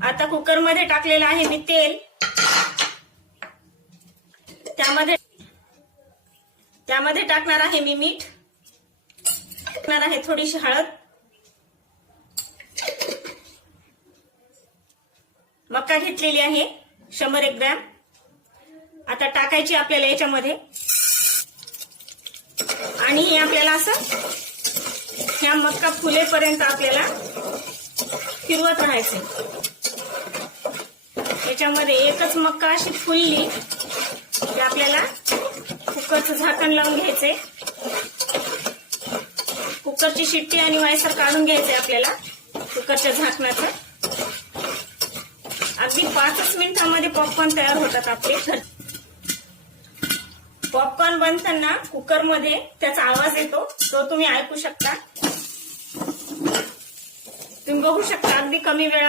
आता कुकरमध्ये टाकलेलं आहे मी तेल. त्यामध्ये टाकणार आहे मी मीठ, टाकणार आहे थोडीशी हळद, मका घेतलेली आहे 100 ग्रॅम. आता टाकायची आपल्याला याच्यामध्ये आणि हे आपल्याला असं ह्या मका फुलेपर्यंत आपल्याला फिरवत राहायचे. याच्यामध्ये एकच मका अशी फुलली की आपल्याला कुकरचं झाकण लावून घ्यायचे. कुकरची शिट्टी आणि वायसर काढून घ्यायचे आपल्याला कुकरच्या झाकणाचं. अगदी 5 मिनिटांमध्ये पॉपकॉर्न तयार होतात आपले. पॉपकॉर्न बनताना कुकरमध्ये त्याचा आवाज येतो, तो तुम्ही ऐकू शकता. तुम्ही बघू शकता अगदी कमी वेळा